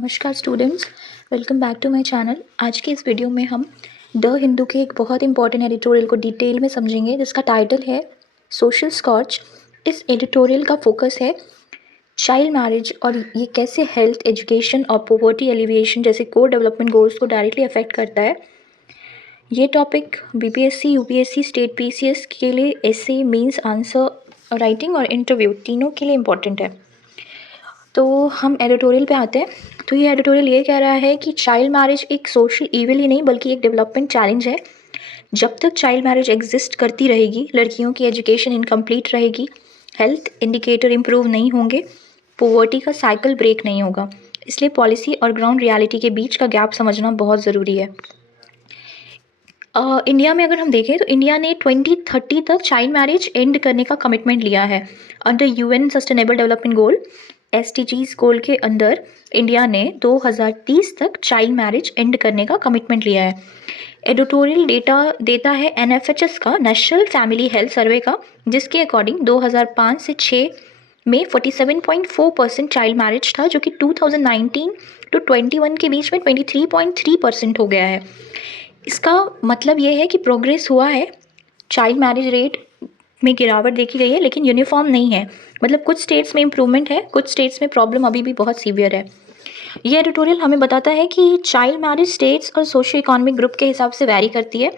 नमस्कार students, welcome back to my channel. आज के इस वीडियो में हम द हिंदू के एक बहुत इंपॉर्टेंट एडिटोरियल को डिटेल में समझेंगे, जिसका टाइटल है सोशल स्कॉर्च। इस एडिटोरियल का फोकस है चाइल्ड मैरिज और ये कैसे हेल्थ, एजुकेशन और पॉवर्टी एलिविएशन जैसे कोर डेवलपमेंट गोल्स को डायरेक्टली अफेक्ट करता है। ये topic BPSC, UPSC, state PCS के लिए एसे, मीन्स आंसर राइटिंग और इंटरव्यू तीनों के लिए इम्पॉर्टेंट है। तो हम एडिटोरियल पे आते हैं। तो ये एडिटोरियल ये कह रहा है कि चाइल्ड मैरिज एक सोशल इविल ही नहीं बल्कि एक डेवलपमेंट चैलेंज है। जब तक चाइल्ड मैरिज एग्जिस्ट करती रहेगी, लड़कियों की एजुकेशन इनकम्प्लीट रहेगी, हेल्थ इंडिकेटर इम्प्रूव नहीं होंगे, पॉवर्टी का साइकिल ब्रेक नहीं होगा। इसलिए पॉलिसी और ग्राउंड रियलिटी के बीच का गैप समझना बहुत ज़रूरी है। इंडिया में अगर हम देखें तो इंडिया ने 2030 तक चाइल्ड मैरिज एंड करने का कमिटमेंट लिया है। Under UN sustainable development goal SDGs गोल के अंदर इंडिया ने 2030 तक चाइल्ड मैरिज एंड करने का कमिटमेंट लिया है। एडिटोरियल डेटा देता है NFHS का, नेशनल फैमिली हेल्थ सर्वे का, जिसके अकॉर्डिंग 2005 से 6 में 47.4% चाइल्ड मैरिज था, जो कि 2019 टू 21 के बीच में 23.3% हो गया है। इसका मतलब ये है कि प्रोग्रेस हुआ है, चाइल्ड मैरिज रेट में गिरावट देखी गई है, लेकिन यूनिफॉर्म नहीं है। मतलब कुछ स्टेट्स में इम्प्रूवमेंट है, कुछ स्टेट्स में प्रॉब्लम अभी भी बहुत सीवियर है। ये एडिटोरियल हमें बताता है कि चाइल्ड मैरिज स्टेट्स और सोशो इकोनॉमिक ग्रुप के हिसाब से वैरी करती है।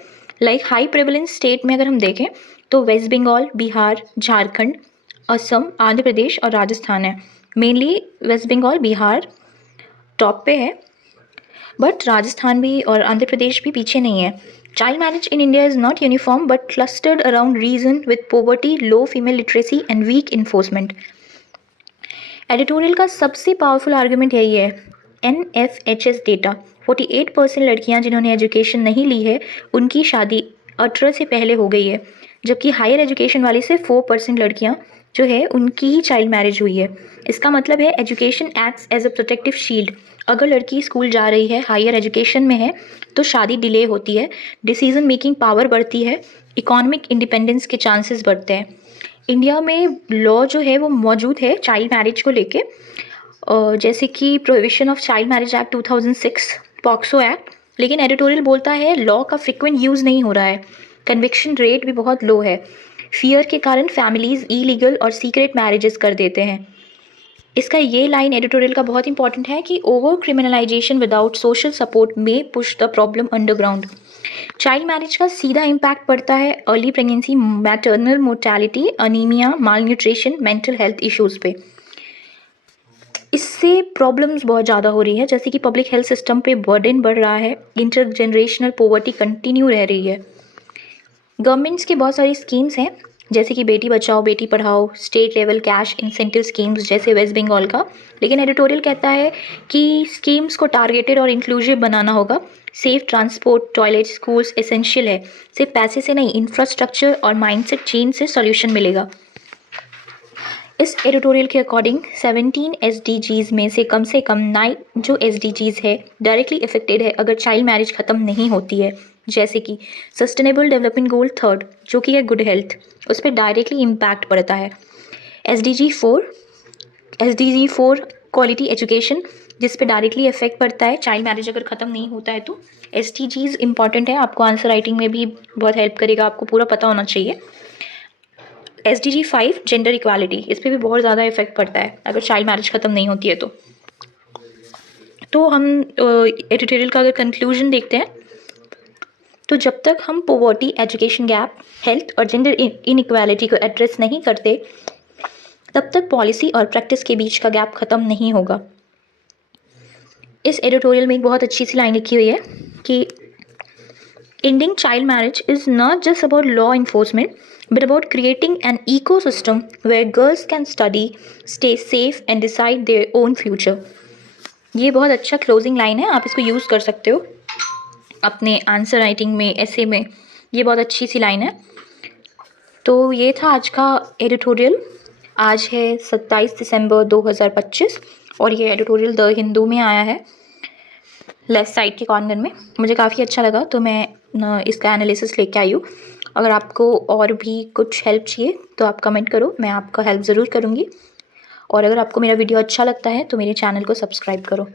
लाइक हाई प्रेवलेंस स्टेट में अगर हम देखें तो वेस्ट बंगाल, बिहार, झारखंड, असम, आंध्र प्रदेश और राजस्थान है। Mainly West Bengal, Bihar top पे है, बट राजस्थान भी और आंध्र प्रदेश भी पीछे नहीं है। Child marriage in India is not uniform but clustered around region with poverty, low female literacy and weak enforcement. Editorial का सबसे पावरफुल आर्गुमेंट यही है, NFHS डेटा 48% लड़कियां जिन्होंने एजुकेशन नहीं ली है उनकी शादी 18 से पहले हो गई है, जबकि हायर एजुकेशन वाली से 4% लड़कियां जो है उनकी ही चाइल्ड मैरिज हुई है। इसका मतलब है education acts as a protective shield. अगर लड़की स्कूल जा रही है, हायर एजुकेशन में है, तो शादी डिले होती है, डिसीजन मेकिंग पावर बढ़ती है, इकोनॉमिक इंडिपेंडेंस के चांसेस बढ़ते हैं। इंडिया में लॉ जो है वो मौजूद है चाइल्ड मैरिज को लेके, जैसे कि prohibition of child marriage act 2006, POCSO act, लेकिन एडिटोरियल बोलता है लॉ का फ्रिक्वेंट यूज़ नहीं हो रहा है, कन्विक्शन रेट भी बहुत लो है। फियर के कारण फैमिलीज इलीगल और सीक्रेट मैरिजेस कर देते हैं। इसका ये लाइन एडिटोरियल का बहुत इंपॉर्टेंट है कि over criminalisation without social support में push the problem underground. Child marriage का सीधा इम्पैक्ट पड़ता है early pregnancy, maternal mortality, anaemia, malnutrition, mental health issues पे। इससे प्रॉब्लम्स बहुत ज़्यादा हो रही है, जैसे कि पब्लिक हेल्थ सिस्टम पे बर्डन बढ़ रहा है, इंटरजेनरेशनल पॉवर्टी कंटिन्यू रह रही है। गवर्नमेंट्स की बहुत सारी स्कीम्स हैं, जैसे कि Beti Bachao Beti Padhao, state level cash incentive schemes जैसे वेस्ट बंगाल का, लेकिन एडिटोरियल कहता है कि स्कीम्स को टारगेटेड और इंक्लूसिव बनाना होगा। Safe transport, toilet, schools essential है, सिर्फ पैसे से नहीं, इंफ्रास्ट्रक्चर और माइंडसेट चेंज से सॉल्यूशन मिलेगा। इस एडिटोरियल के अकॉर्डिंग 17 SDGs में से कम 9 जो SDGs है डायरेक्टली इफेक्टेड है अगर चाइल्ड मैरिज ख़त्म नहीं होती है, जैसे कि सस्टेनेबल डेवलपमेंट गोल 3 जो कि है गुड हेल्थ, उस पर डायरेक्टली इम्पैक्ट पड़ता है। SDG 4 क्वालिटी एजुकेशन, जिस पे डायरेक्टली इफेक्ट पड़ता है चाइल्ड मैरिज अगर ख़त्म नहीं होता है तो। SDGs इंपॉर्टेंट है, आपको आंसर राइटिंग में भी बहुत हेल्प करेगा, आपको पूरा पता होना चाहिए। SDG 5 जेंडर इक्वालिटी, इस पर भी बहुत ज़्यादा इफेक्ट पड़ता है अगर चाइल्ड मैरिज ख़त्म नहीं होती है तो हम एडिटोरियल का अगर कंक्लूजन देखते हैं तो जब तक हम पॉवर्टी, एजुकेशन गैप, हेल्थ और जेंडर इनइक्वालिटी को एड्रेस नहीं करते, तब तक पॉलिसी और प्रैक्टिस के बीच का गैप ख़त्म नहीं होगा। इस एडिटोरियल में एक बहुत अच्छी सी लाइन लिखी हुई है कि ending child marriage is not just about law enforcement but about creating an ecosystem where girls can study, stay safe and decide their own future। ये बहुत अच्छा क्लोजिंग लाइन है, आप इसको यूज़ कर सकते हो अपने आंसर राइटिंग में, ऐसे में। ये बहुत अच्छी सी लाइन है। तो ये था आज का एडिटोरियल। आज है 27 दिसंबर 2025 और ये एडिटोरियल द हिंदू में आया है, लेफ्ट साइड के कॉर्नर में। मुझे काफ़ी अच्छा लगा तो मैं इसका एनालिसिस लेके आई हूँ। अगर आपको और भी कुछ हेल्प चाहिए तो आप कमेंट करो, मैं आपका हेल्प ज़रूर करूँगी। और अगर आपको मेरा वीडियो अच्छा लगता है तो मेरे चैनल को सब्सक्राइब करो।